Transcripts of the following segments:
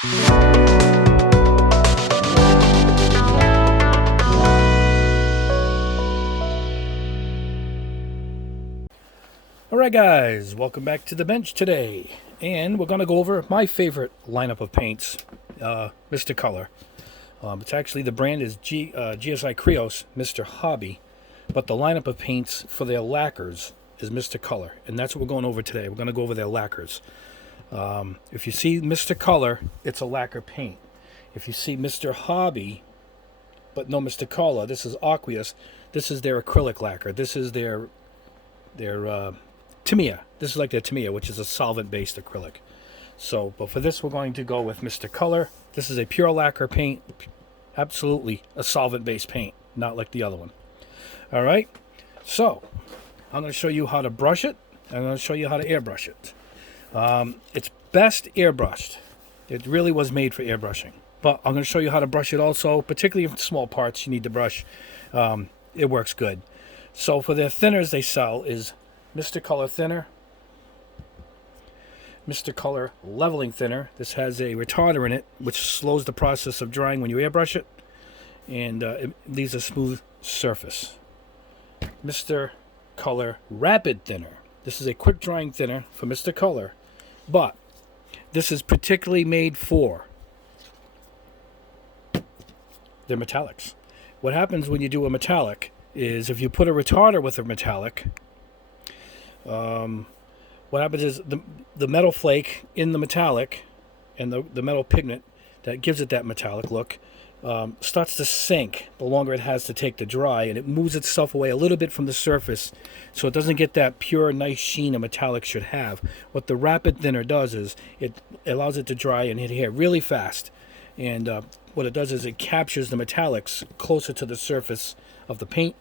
Alright guys, welcome back to the bench today, and we're going to go over my favorite lineup of paints, Mr. Color. It's actually, the brand is GSI Krios Mr. Hobby, but the lineup of paints for their lacquers is Mr. Color, and that's what we're going over today. We're going to go over their lacquers. If you see Mr. Color, it's a lacquer paint. If you see Mr. Hobby, but no Mr. Color, this is aqueous. This is their acrylic lacquer. This is their Tamiya. This is like their Tamiya, which is a solvent-based acrylic. So, but for this, we're going to go with Mr. Color. This is a pure lacquer paint. Absolutely a solvent-based paint, not like the other one. All right. So, I'm going to show you how to brush it. I'm going to show you how to airbrush it. It's best airbrushed. It really was made for airbrushing. But I'm going to show you how to brush it also, particularly if small parts you need to brush. It works good. So for their thinners they sell is Mr. Color Thinner, Mr. Color Leveling Thinner. This has a retarder in it, which slows the process of drying when you airbrush it, and it leaves a smooth surface. Mr. Color Rapid Thinner. This is a quick drying thinner for Mr. Color, but this is particularly made for their metallics. What happens when you do a metallic is if you put a retarder with a metallic, what happens is the metal flake in the metallic and the metal pigment that gives it that metallic look starts to sink the longer it has to take to dry, and it moves itself away a little bit from the surface, so it doesn't get that pure, nice sheen a metallic should have. What the rapid thinner does is it allows it to dry and adhere really fast, and what it does is it captures the metallics closer to the surface of the paint,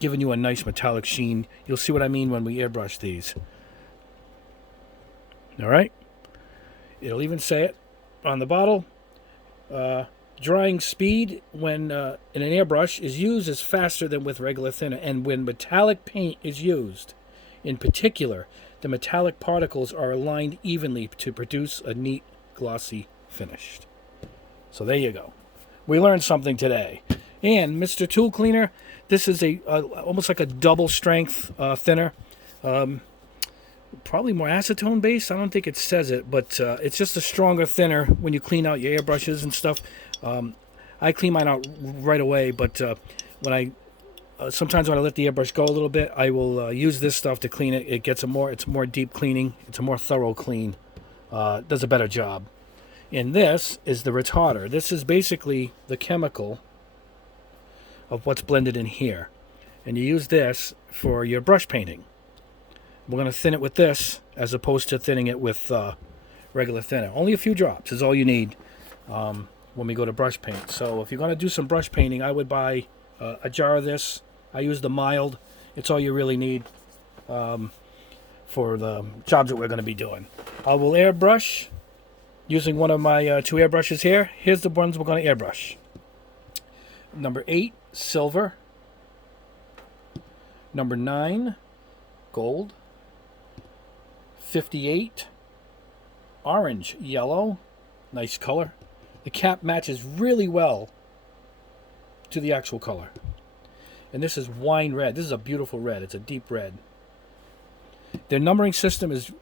giving you a nice metallic sheen. You'll see what I mean when we airbrush these. All right. It'll even say it on the bottle. Drying speed when in an airbrush is used is faster than with regular thinner, and when metallic paint is used, in particular, the metallic particles are aligned evenly to produce a neat, glossy finish. So there you go. We learned something today. And Mr. Tool Cleaner, this is a almost like a double strength thinner. Probably more acetone based. I don't think it says it, but it's just a stronger thinner when you clean out your airbrushes and stuff. I clean mine out right away, but sometimes when I let the airbrush go a little bit, I will use this stuff to clean it. It's more deep cleaning. It's a more thorough clean. Does a better job. And this is the retarder. This is basically the chemical of what's blended in here, and you use this for your brush painting. We're going to thin it with this as opposed to thinning it with regular thinner. Only a few drops is all you need when we go to brush paint. So if you're going to do some brush painting, I would buy a jar of this. I use the mild. It's all you really need for the jobs that we're going to be doing. I will airbrush using one of my two airbrushes here. Here's the ones we're going to airbrush. Number 8, silver. Number 9, gold. 58, orange, yellow. Nice color. The cap matches really well to the actual color. And this is wine red. This is a beautiful red. It's a deep red. Their numbering system is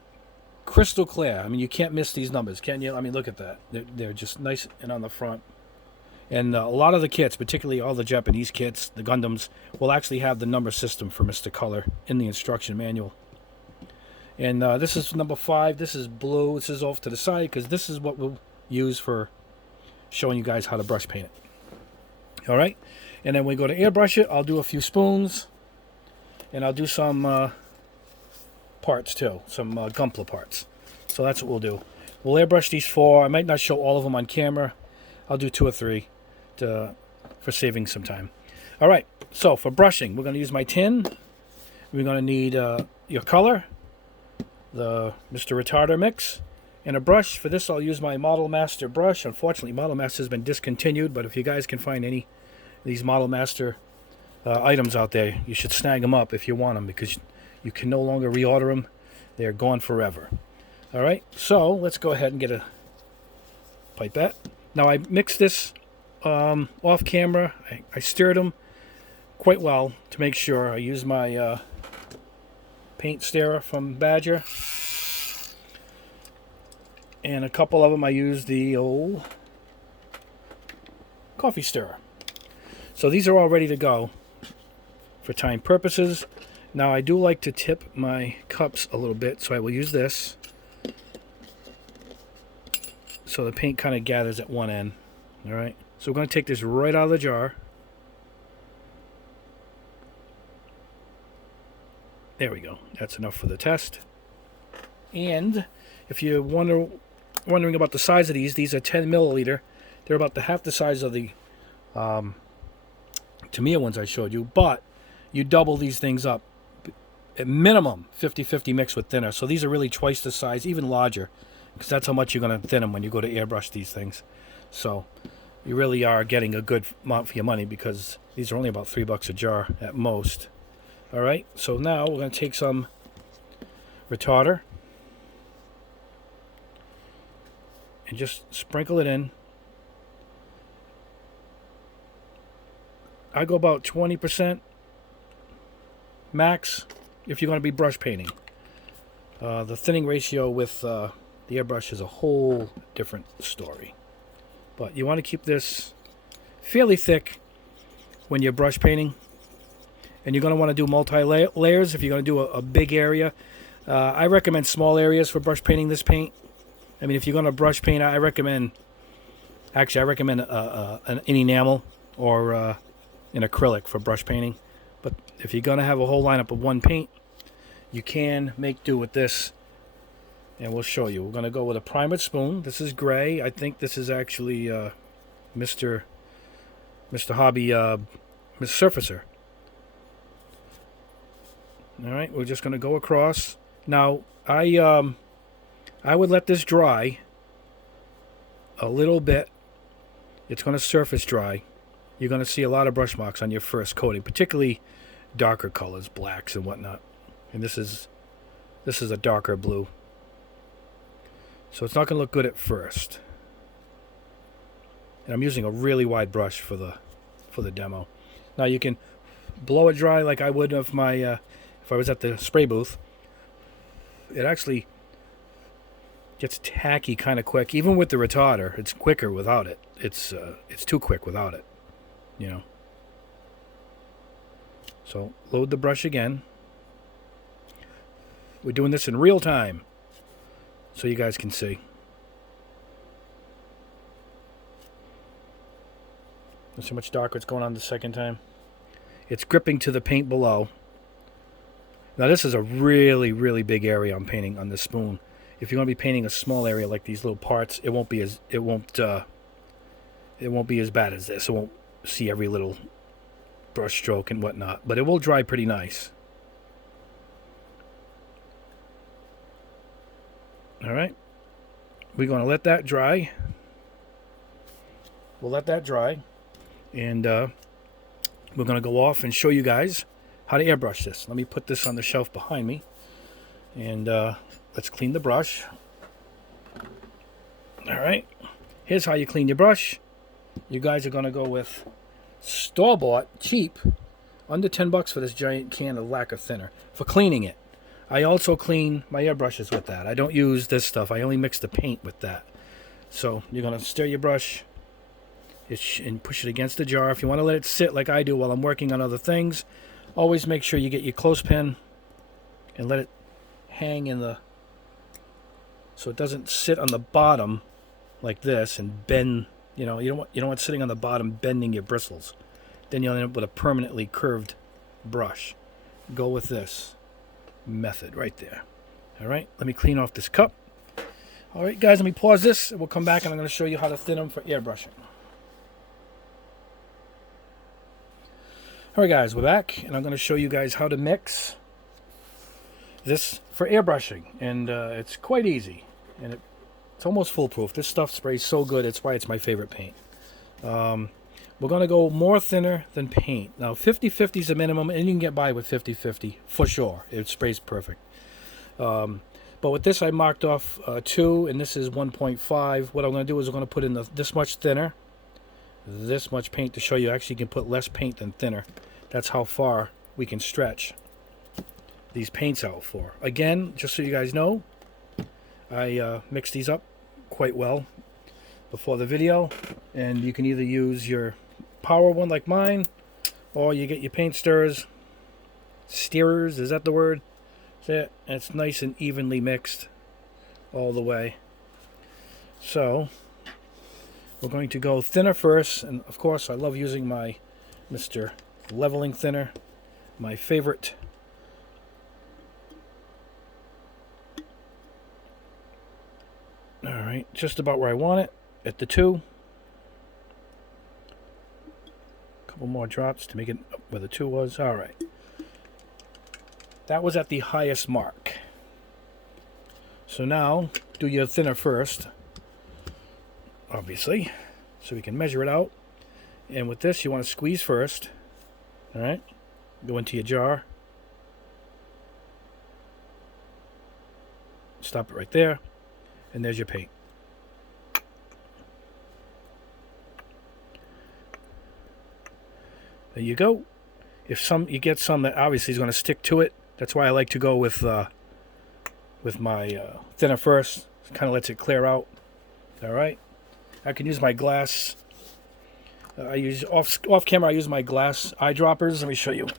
crystal clear. I mean, you can't miss these numbers, can you? I mean, look at that. They're just nice and on the front. And a lot of the kits, particularly all the Japanese kits, the Gundams, will actually have the number system for Mr. Color in the instruction manual. And this is number 5. This is blue. This is off to the side because this is what we'll use for showing you guys how to brush paint it. All right. And then we go to airbrush it. I'll do a few spoons. And I'll do some parts too. Some Gunpla parts. So that's what we'll do. We'll airbrush these 4. I might not show all of them on camera. I'll do 2 or 3 for saving some time. All right. So for brushing, we're going to use my tin. We're going to need your color, the Mr. Retarder mix, and a brush. For this, I'll use my Model Master brush. Unfortunately, Model Master has been discontinued, but if you guys can find any of these Model Master items out there, you should snag them up if you want them, because you can no longer reorder them. They're gone forever. All right, so let's go ahead and get a pipette. Now I mixed this off camera. I stirred them quite well to make sure. I used my paint stirrer from Badger, and a couple of them I used the old coffee stirrer. So these are all ready to go for time purposes. Now I do like to tip my cups a little bit, so I will use this so the paint kind of gathers at one end. All right, so we're going to take this right out of the jar. There we go. That's enough for the test. And if you're wondering about the size of these are 10 milliliter. They're about half the size of the Tamiya ones I showed you, but you double these things up. At minimum 50-50 mix with thinner. So these are really twice the size, even larger, because that's how much you're going to thin them when you go to airbrush these things. So you really are getting a good amount for your money, because these are only about $3 a jar at most. All right, so now we're going to take some retarder and just sprinkle it in. I go about 20% max if you're going to be brush painting. The thinning ratio with the airbrush is a whole different story. But you want to keep this fairly thick when you're brush painting. And you're going to want to do multi-layers if you're going to do a big area. I recommend small areas for brush painting this paint. I mean, if you're going to brush paint, I recommend an enamel or an acrylic for brush painting. But if you're going to have a whole lineup of one paint, you can make do with this. And we'll show you. We're going to go with a primer spoon. This is gray. I think this is actually Mr. Hobby Surfacer. All right, we're just going to go across. Now, I would let this dry a little bit. It's going to surface dry. You're going to see a lot of brush marks on your first coating, particularly darker colors, blacks and whatnot. And this is a darker blue. So it's not going to look good at first. And I'm using a really wide brush for the demo. Now you can blow it dry like I would if I was at the spray booth. It actually gets tacky kind of quick. Even with the retarder, it's quicker without it. It's too quick without it, you know. So load the brush again. We're doing this in real time, so you guys can see. Let's see how much darker it's going on the second time. It's gripping to the paint below. Now this is a really, really big area I'm painting on this spoon. If you're going to be painting a small area like these little parts, it won't be as bad as this. It won't see every little brush stroke and whatnot, but it will dry pretty nice. All right, we're going to let that dry. We'll let that dry, and we're going to go off and show you guys how to airbrush this. Let me put this on the shelf behind me, and let's clean the brush. All right, here's how you clean your brush. You guys are going to go with store-bought, cheap, under $10 for this giant can of lacquer thinner for cleaning it. I also clean my airbrushes with that. I don't use this stuff. I only mix the paint with that. So you're going to stir your brush and push it against the jar. If you want to let it sit like I do while I'm working on other things, always make sure you get your clothespin and let it hang in the, so it doesn't sit on the bottom like this and bend. You know, you don't want it sitting on the bottom bending your bristles. Then you'll end up with a permanently curved brush. Go with this method right there. All right, let me clean off this cup. All right, guys, let me pause this, and we'll come back, and I'm going to show you how to thin them for airbrushing. All right, guys, we're back, and I'm going to show you guys how to mix this for airbrushing, and it's quite easy, and it's almost foolproof. This stuff sprays so good, it's why it's my favorite paint. We're going to go more thinner than paint. Now, 50-50 is a minimum, and you can get by with 50-50 for sure. It sprays perfect. But But with this I marked off 2, and this is 1.5. What I'm going to do is I'm going to put in this much thinner, this much paint to show you actually you can put less paint than thinner. That's how far we can stretch these paints out for. Again, just so you guys know, I mixed these up quite well before the video, and you can either use your power one like mine, or you get your paint stirrers, is that the word? And it's nice and evenly mixed all the way. So we're going to go thinner first, and of course I love using my Mr. Leveling Thinner, my favorite. Alright, just about where I want it, at the 2. A couple more drops to make it up where the 2 was. Alright. That was at the highest mark. So now, do your thinner first, obviously, so we can measure it out. And with this, you want to squeeze first. Alright, go into your jar. Stop it right there. And there's your paint. There you go. If you get some that obviously is going to stick to it, that's why I like to go with my thinner first. It kind of lets it clear out. All right. I can use my glass. I use off camera. I use my glass eyedroppers. Let me show you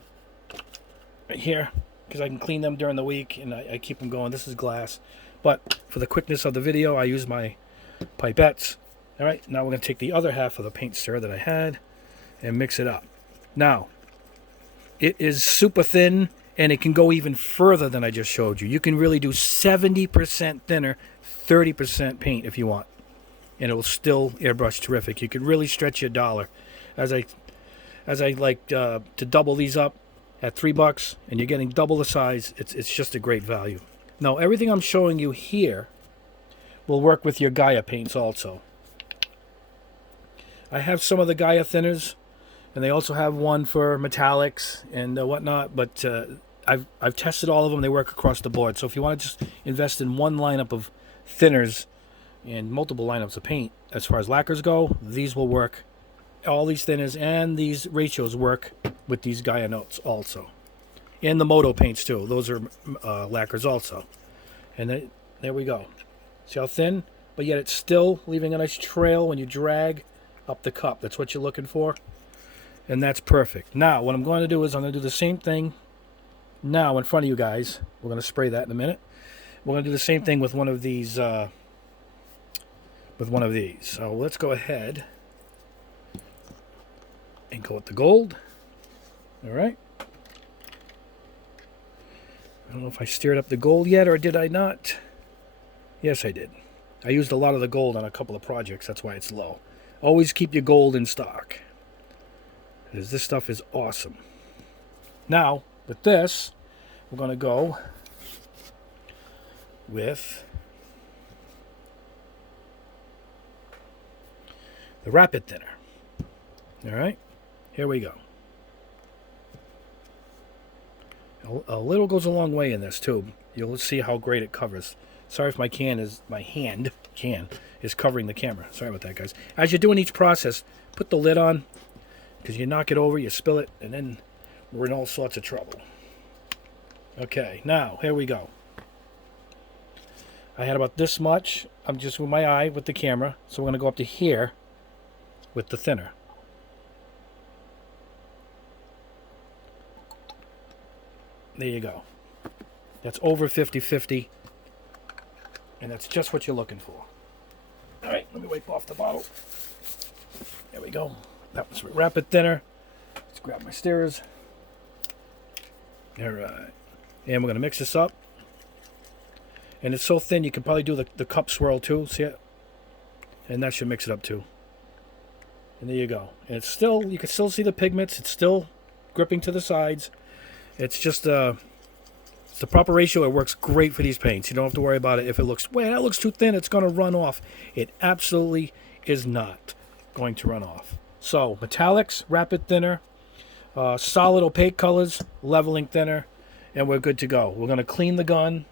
right here, because I can clean them during the week and I keep them going. This is glass. But for the quickness of the video, I use my pipettes. All right, now we're going to take the other half of the paint stir that I had and mix it up. Now, it is super thin, and it can go even further than I just showed you. You can really do 70% thinner, 30% paint if you want, and it will still airbrush terrific. You can really stretch your dollar. As I like to double these up at $3, and you're getting double the size. It's just a great value. Now, everything I'm showing you here will work with your Gaia paints also. I have some of the Gaia thinners, and they also have one for metallics and whatnot, but I've tested all of them. They work across the board. So if you want to just invest in one lineup of thinners and multiple lineups of paint, as far as lacquers go, these will work. All these thinners and these ratios work with these Gaia notes also. And the Moto paints too. Those are lacquers also. And there we go. See how thin? But yet it's still leaving a nice trail when you drag up the cup. That's what you're looking for. And that's perfect. Now, what I'm going to do is I'm going to do the same thing now in front of you guys. We're going to spray that in a minute. We're going to do the same thing with one of these. So let's go ahead and go with the gold. All right. I don't know if I stirred up the gold yet, or did I not? Yes, I did. I used a lot of the gold on a couple of projects. That's why it's low. Always keep your gold in stock, because this stuff is awesome. Now, with this, we're going to go with the rapid thinner. All right, here we go. A little goes a long way in this too. You'll see how great it covers. Sorry if my hand is covering the camera. Sorry about that, guys. As you're doing each process, put the lid on, because you knock it over, you spill it, and then we're in all sorts of trouble. Okay, now here we go. I had about this much. I'm just with my eye with the camera, so we're going to go up to here with the thinner. There you go. That's over 50-50. And that's just what you're looking for. All right, let me wipe off the bottle. There we go. That was rapid thinner. Let's grab my stirrers. All right. And we're going to mix this up. And it's so thin you can probably do the cup swirl too. See it? And that should mix it up too. And there you go. And it's still, you can still see the pigments. It's still gripping to the sides. It's just it's the proper ratio. It works great for these paints. You don't have to worry about it. If it looks, well, that looks too thin, it's going to run off. It absolutely is not going to run off. So metallics, rapid thinner, solid opaque colors, leveling thinner, and we're good to go. We're going to clean the gun.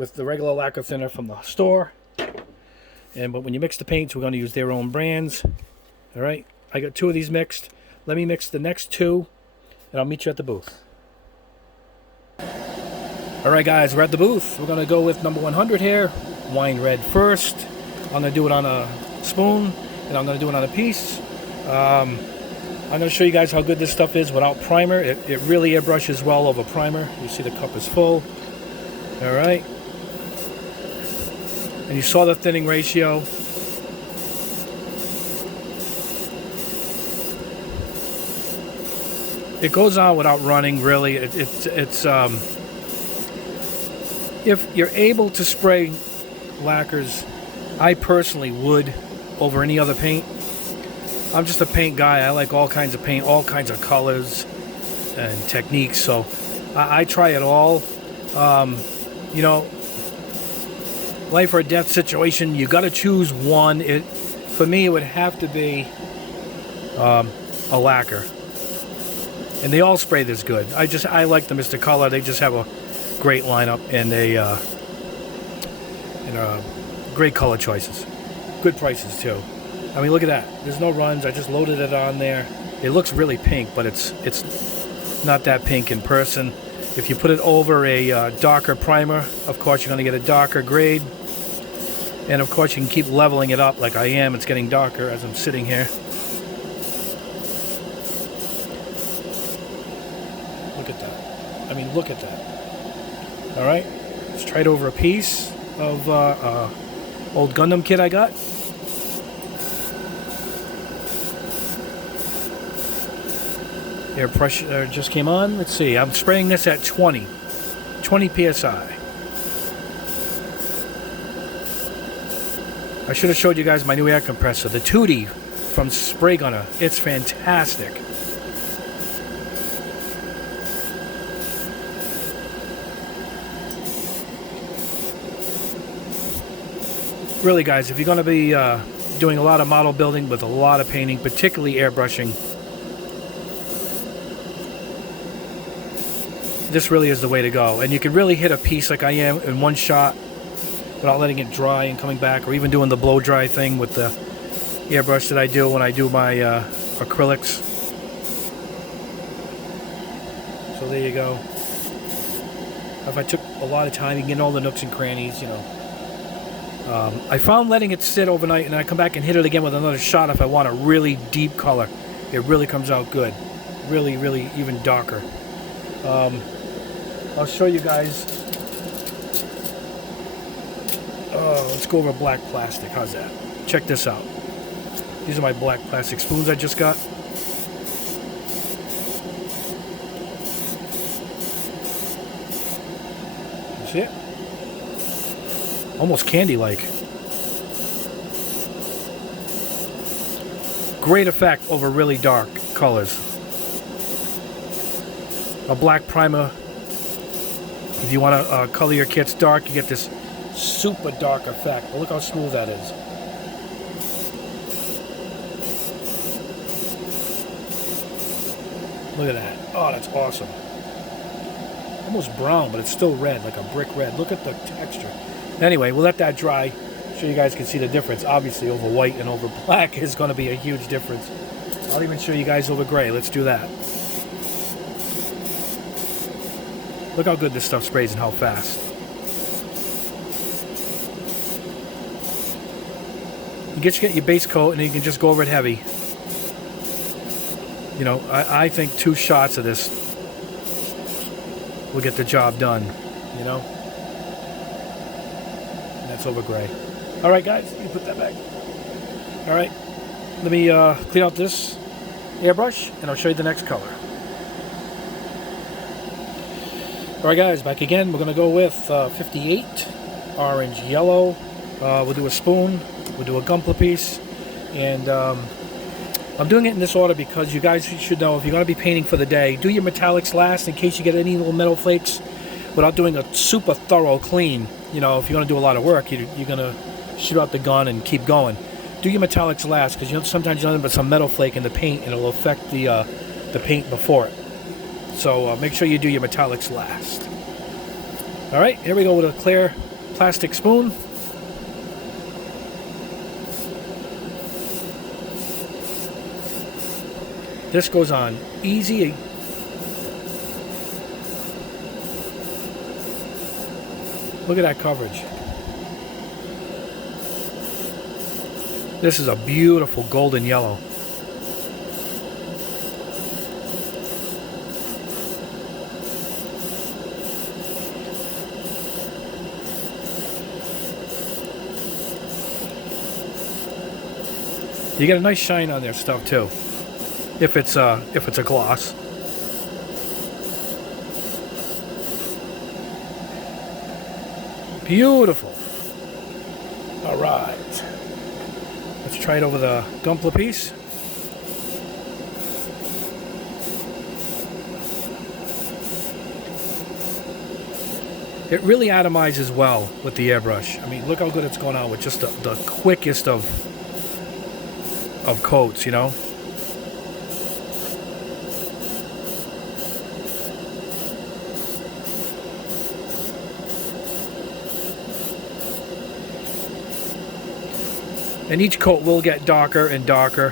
with the regular lacquer thinner from the store. But when you mix the paints, we're going to use their own brands. All right, I got 2 of these mixed. Let me mix the next 2, and I'll meet you at the booth. All right, guys, we're at the booth. We're going to go with number 100 here, wine red first. I'm going to do it on a spoon, and I'm going to do it on a piece. I'm going to show you guys how good this stuff is without primer. It really airbrushes well over primer. You see the cup is full. All right. And you saw the thinning ratio. It goes on without running, really. It's if you're able to spray lacquers, I personally would over any other paint. I'm just a paint guy. I like all kinds of paint, all kinds of colors and techniques. So I try it all. You know, life or death situation, you got to choose one. For me, it would have to be a lacquer. And they all spray this good. I like the Mr. Color. They just have a great lineup, and great color choices. Good prices too. I mean, look at that. There's no runs. I just loaded it on there. It looks really pink, but it's not that pink in person. If you put it over a darker primer, of course you're going to get a darker grade. And of course you can keep leveling it up like I am. It's getting darker as I'm sitting here. Look at that. I mean, look at that. All right, let's try it over a piece of old Gundam kit I got. Airbrush just came on. Let's see, I'm spraying this at 20 psi. I should have showed you guys my new air compressor, the 2D from Spray Gunner. It's fantastic. Really, guys, if you're going to be doing a lot of model building with a lot of painting, particularly airbrushing, this really is the way to go. And you can really hit a piece like I am in one shot without letting it dry and coming back, or even doing the blow dry thing with the airbrush that I do when I do my acrylics. So there you go. If I took a lot of time, you can get all the nooks and crannies, you know. I found letting it sit overnight and I come back and hit it again with another shot if I want a really deep color. It really comes out good. Really, really even darker. I'll show you guys. Let's go over black plastic. How's that? Check this out. These are my black plastic spoons I just got. You see it? Almost candy-like. Great effect over really dark colors. A black primer. If you want to color your kits dark, you get this super dark effect. But look how smooth that is. Look at that. Oh, that's awesome. Almost brown, but it's still red, like a brick red. Look at the texture. Anyway, we'll let that dry so you guys can see the difference. Obviously, over white and over black is going to be a huge difference. I'll even show you guys over gray. Let's do that. Look how good this stuff sprays and how fast. You get your base coat and then you can just go over it heavy. You know, I think 2 shots of this will get the job done, you know. That's over gray. All right, guys, you put that back. All right, let me clean out this airbrush, and I'll show you the next color. All right, guys, back again. We're going to go with 58, orange, yellow. We'll do a spoon. We'll do a Gunpla piece. And I'm doing it in this order because you guys should know if you're going to be painting for the day, do your metallics last in case you get any little metal flakes without doing a super thorough clean. You know, if you're going to do a lot of work, you're going to shoot out the gun and keep going. Do your metallics last because sometimes you'll end up with some metal flake in the paint and it'll affect the paint before it. So make sure you do your metallics last. All right, here we go with a clear plastic spoon. This goes on easy. Look at that coverage. This is a beautiful golden yellow. You get a nice shine on their stuff too, if it's a gloss. Beautiful. All right. Let's try it over the Dumpler piece. It really atomizes well with the airbrush. I mean, look how good it's going on with just the quickest of coats, you know? And each coat will get darker and darker.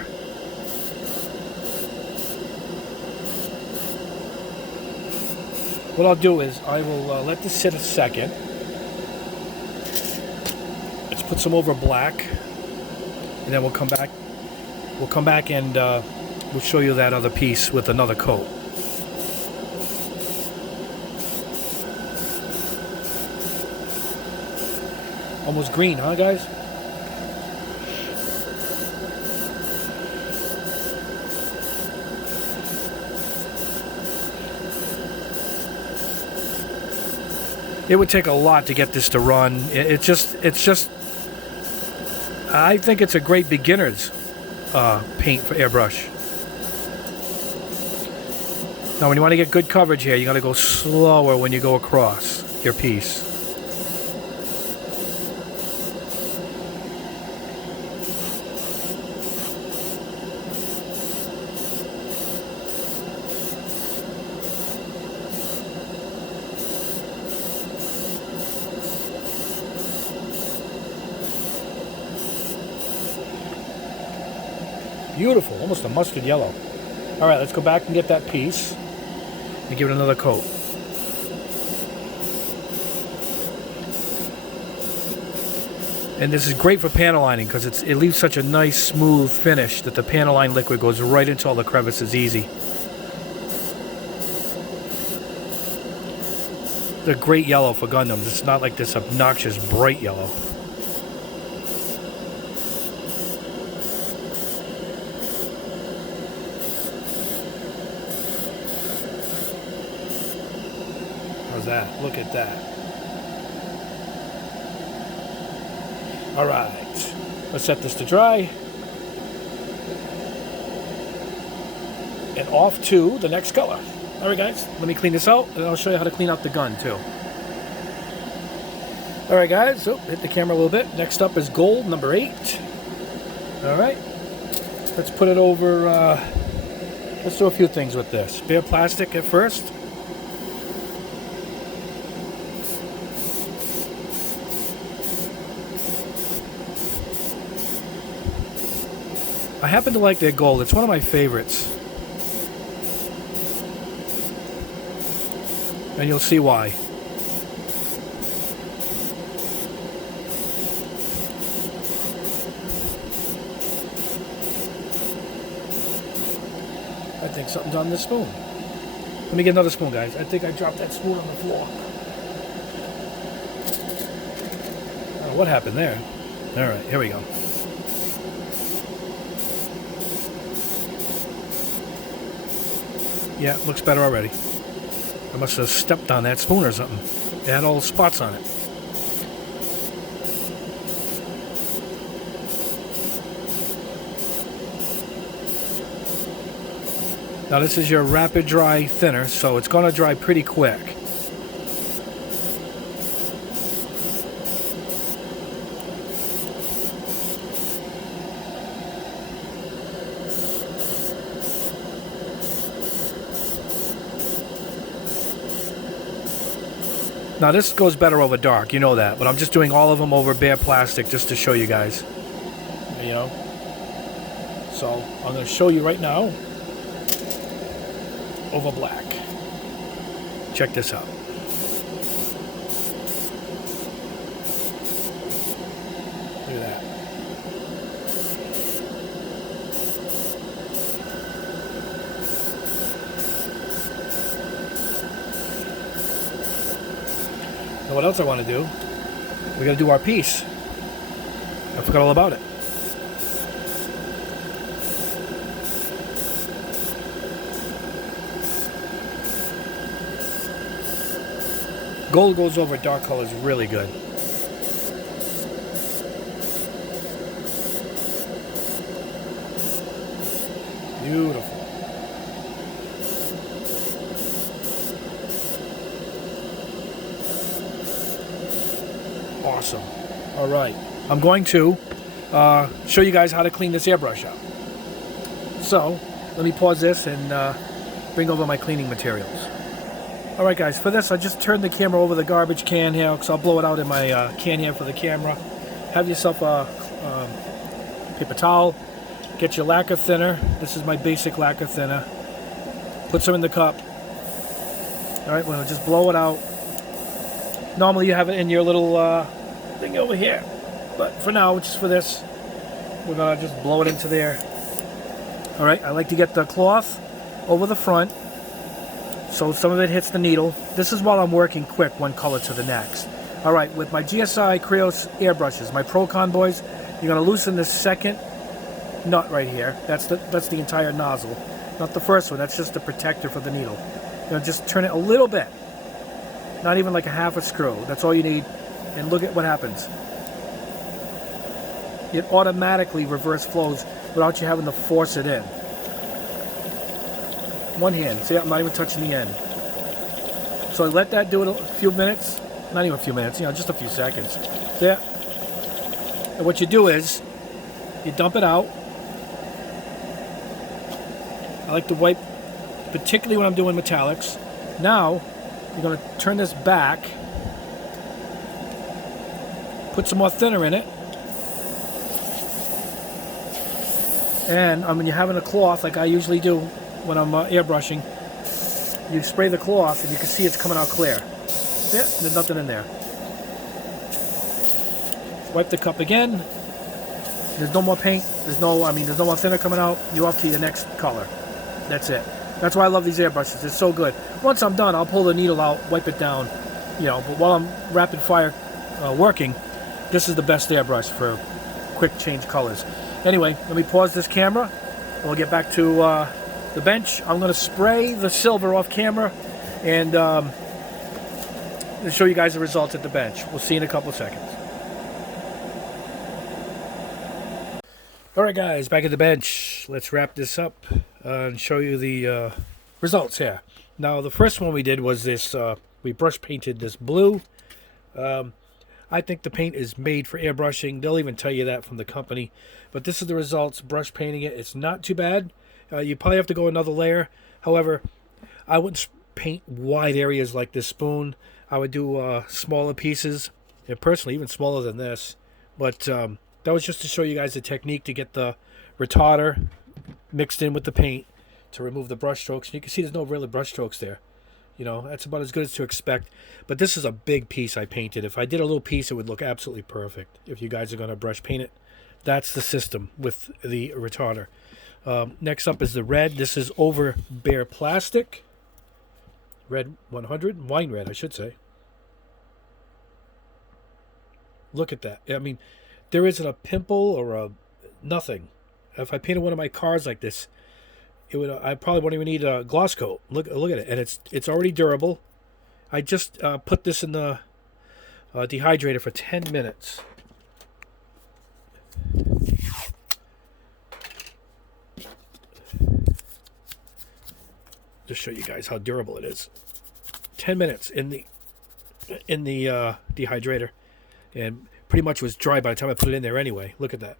What I'll do is I will let this sit a second. Let's put some over black, and then we'll come back. We'll come back and we'll show you that other piece with another coat. Almost green, huh, guys? It would take a lot to get this to run. It's just, I think it's a great beginner's paint for airbrush. Now when you want to get good coverage here, you got to go slower when you go across your piece. Beautiful, almost a mustard yellow. All right, let's go back and get that piece and give it another coat. And this is great for panel lining because it leaves such a nice smooth finish that the panel line liquid goes right into all the crevices easy. It's a great yellow for Gundams. It's not like this obnoxious bright yellow. That. Look at that. All right, let's set this to dry. And off to the next color. All right, guys, let me clean this out, and I'll show you how to clean out the gun, too. All right, guys, so hit the camera a little bit. Next up is gold, number 8. All right, let's put it over, let's do a few things with this. Bare plastic at first. I happen to like their gold. It's one of my favorites. And you'll see why. I think something's on this spoon. Let me get another spoon, guys. I think I dropped that spoon on the floor. Oh, what happened there? All right, here we go. Yeah, it looks better already. I must have stepped on that spoon or something. It had all the spots on it. Now this is your rapid dry thinner, so it's going to dry pretty quick. Now this goes better over dark, you know that, but I'm just doing all of them over bare plastic just to show you guys. You know? So I'm going to show you right now over black. Check this out. Look at that. Now what else I want to do? We got to do our piece. I forgot all about it. Gold goes over dark colors really good. Beautiful. Awesome. All right. I'm going to show you guys how to clean this airbrush out. So, let me pause this and bring over my cleaning materials. All right, guys. For this, I just turned the camera over the garbage can here, because I'll blow it out in my can here for the camera. Have yourself a paper towel. Get your lacquer thinner. This is my basic lacquer thinner. Put some in the cup. All right, we'll just blow it out. Normally you have it in your little thing over here, but for now, just for this, we're gonna just blow it into there. All right, I like to get the cloth over the front so some of it hits the needle. This is while I'm working quick, one color to the next. All right, with my GSI Creos airbrushes, my Procon boys, you're gonna loosen this second nut right here. That's the entire nozzle, not the first one. That's just the protector for the needle. You're gonna just turn it a little bit, not even like a half a screw. That's all you need, and look at what happens. It automatically reverse flows without you having to force it in. One hand. See, I'm not even touching the end. So I let that do it a few minutes. Not even a few minutes, just a few seconds. See that? And what you do is, you dump it out. I like to wipe, particularly when I'm doing metallics. Now, you're going to turn this back. Put some more thinner in it. And when you're having a cloth, like I usually do when I'm airbrushing, you spray the cloth and you can see it's coming out clear. Yeah, there's nothing in there. Wipe the cup again. There's no more paint. There's no more thinner coming out. You're off to your next color. That's it. That's why I love these airbrushes. They're so good. Once I'm done, I'll pull the needle out, wipe it down. But while I'm rapid fire working, this is the best airbrush for quick change colors. Anyway, let me pause this camera and we'll get back to the bench. I'm going to spray the silver off camera and show you guys the results at the bench. We'll see you in a couple of seconds. Alright guys, back at the bench. Let's wrap this up and show you the results here. Now the first one we did was this, we brush painted this blue. I think the paint is made for airbrushing. They'll even tell you that from the company. But this is the results, brush painting it. It's not too bad. You probably have to go another layer. However, I wouldn't paint wide areas like this spoon. I would do smaller pieces, and personally even smaller than this. But that was just to show you guys the technique to get the retarder mixed in with the paint to remove the brush strokes. And you can see there's no really brush strokes there. That's about as good as to expect. But this is a big piece I painted. If I did a little piece, it would look absolutely perfect. If you guys are going to brush paint it, that's the system with the retarder. Next up is the red. This is over bare plastic. Red 100. Wine red, I should say. Look at that. I mean, there isn't a pimple or a nothing. If I painted one of my cars like this, I probably wouldn't even need a gloss coat. Look at it, and it's already durable. I just put this in the dehydrator for 10 minutes. Just show you guys how durable it is. 10 minutes in the dehydrator, and pretty much was dry by the time I put it in there anyway. Look at that.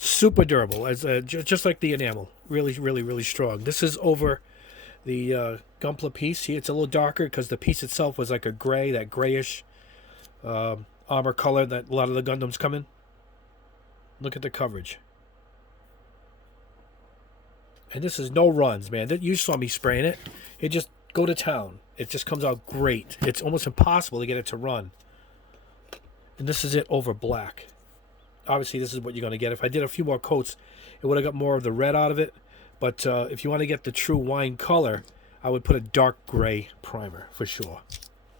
Super durable, as just like the enamel. Really, really, really strong. This is over the Gunpla piece. See, it's a little darker because the piece itself was like a gray, that grayish armor color that a lot of the Gundams come in. Look at the coverage. And this is no runs, man. You saw me spraying it. It just go to town. It just comes out great. It's almost impossible to get it to run. And this is it over black. Obviously, this is what you're going to get. If I did a few more coats, it would have got more of the red out of it. But if you want to get the true wine color, I would put a dark gray primer for sure.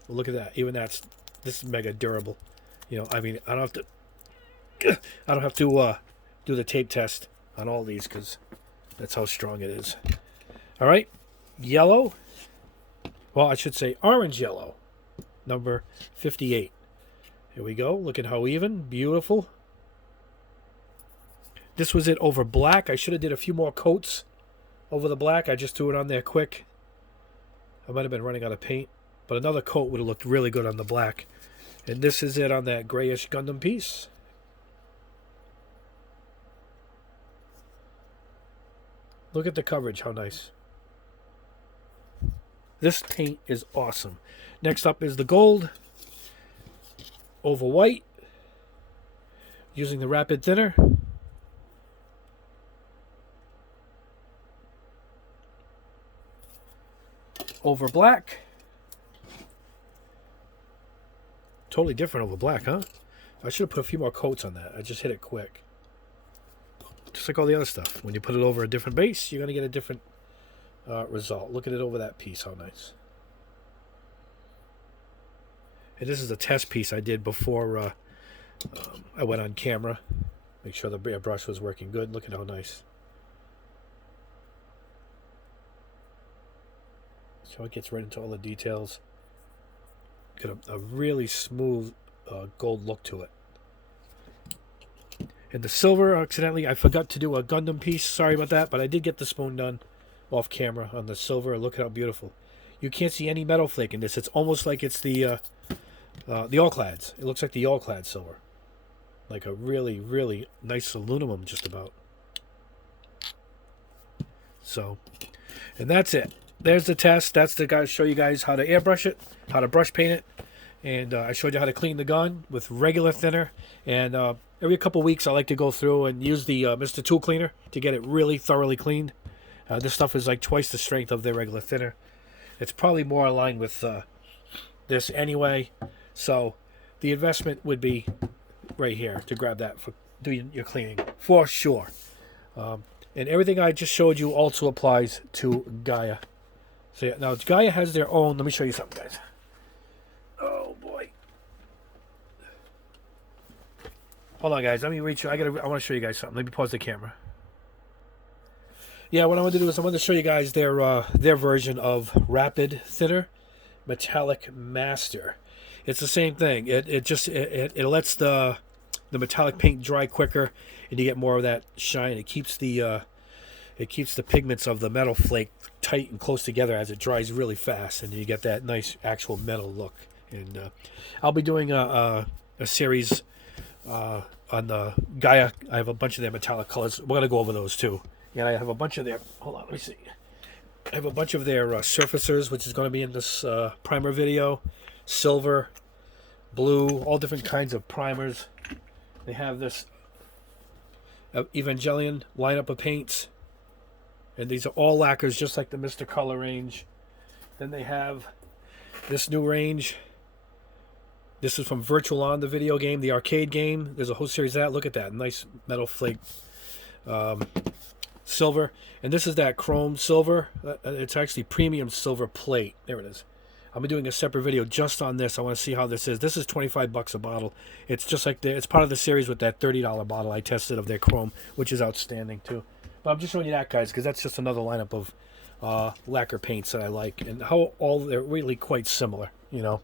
Well, look at that. Even this is mega durable. You know, I mean, I don't have to do the tape test on all these because that's how strong it is. All right, yellow. Well, I should say orange yellow, number 58. Here we go. Look at how even. Beautiful. This was it over black. I should have did a few more coats over the black. I just threw it on there quick. I might have been running out of paint, but another coat would have looked really good on the black. And this is it on that grayish Gundam piece. Look at the coverage, how nice. This paint is awesome. Next up is the gold over white using the rapid thinner. Over black. Totally different over black, huh? I should have put a few more coats on that. I just hit it quick. Just like all the other stuff. When you put it over a different base, you're going to get a different result. Look at it over that piece. How nice. And this is a test piece I did before I went on camera. Make sure the airbrush was working good. Look at how nice. So it gets right into all the details. Got a really smooth gold look to it. And the silver, accidentally, I forgot to do a Gundam piece. Sorry about that, but I did get the spoon done off camera on the silver. Look at how beautiful. You can't see any metal flake in this. It's almost like it's the all-clads. It looks like the all-clad silver. Like a really, really nice aluminum, just about. So, and that's it. There's the test. That's the guy show you guys how to airbrush it, how to brush paint it, and I showed you how to clean the gun with regular thinner. And every couple weeks, I like to go through and use the Mr. Tool Cleaner to get it really thoroughly cleaned. This stuff is like twice the strength of the regular thinner. It's probably more aligned with this anyway. So the investment would be right here to grab that for doing your cleaning for sure. And everything I just showed you also applies to Gaia. So yeah, now Gaia has their own. Let me show you something, guys. Oh boy. Hold on, guys. Let me reach. I want to show you guys something. Let me pause the camera. Yeah, what I want to do is I want to show you guys their version of Rapid Thinner Metallic Master. It's the same thing. It lets the metallic paint dry quicker, and you get more of that shine. It keeps the pigments of the metal flake tight and close together as it dries really fast, and you get that nice actual metal look. And I'll be doing a series on the Gaia. I have a bunch of their metallic colors. We're going to go over those too. And I have a bunch of their, hold on, let me see. I have a bunch of their surfacers, which is going to be in this primer video. Silver, blue, all different kinds of primers. They have this Evangelion lineup of paints. And these are all lacquers, just like the Mr. Color range. Then they have this new range. This is from Virtual On, the video game, the arcade game. There's a whole series of that. Look at that. Nice metal flake silver. And this is that chrome silver. It's actually premium silver plate. There it is. I'm doing a separate video just on this. I want to see how this is. This is $25 a bottle. It's just like it's part of the series with that $30 bottle I tested of their chrome, which is outstanding too. But I'm just showing you that, guys, because that's just another lineup of lacquer paints that I like, and how all they're really quite similar, you know.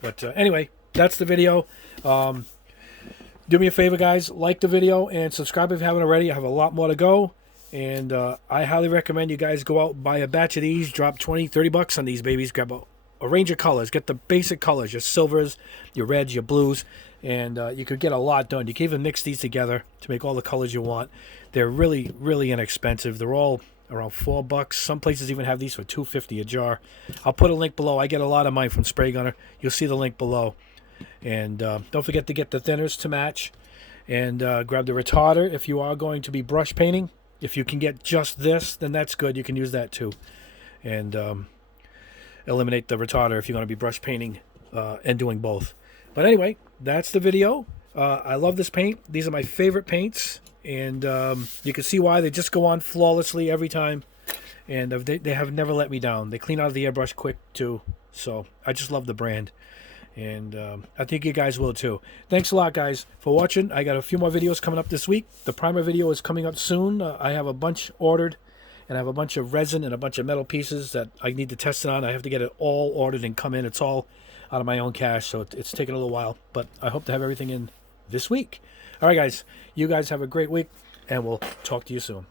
But anyway, that's the video. Do me a favor, guys, like the video and subscribe if you haven't already. I have a lot more to go. And I highly recommend you guys go out and buy a batch of these. Drop $20-30 on these babies. Grab a range of colors. Get the basic colors, your silvers, your reds, your blues. And you could get a lot done. You can even mix these together to make all the colors you want. They're really, really inexpensive. They're all around $4. Some places even have these for $2.50 a jar. I'll put a link below. I get a lot of mine from Spray Gunner. You'll see the link below. And don't forget to get the thinners to match. And grab the retarder if you are going to be brush painting. If you can get just this, then that's good. You can use that too. And eliminate the retarder if you're going to be brush painting and doing both. But anyway, that's the video. I love this paint. These are my favorite paints. And you can see why. They just go on flawlessly every time. And they have never let me down. They clean out of the airbrush quick too. So I just love the brand. And I think you guys will too. Thanks a lot, guys, for watching. I got a few more videos coming up this week. The primer video is coming up soon. I have a bunch ordered. And I have a bunch of resin and a bunch of metal pieces that I need to test it on. I have to get it all ordered and come in. It's all out of my own cash, so it's taking a little while. But I hope to have everything in this week. All right, guys. You guys have a great week, and we'll talk to you soon.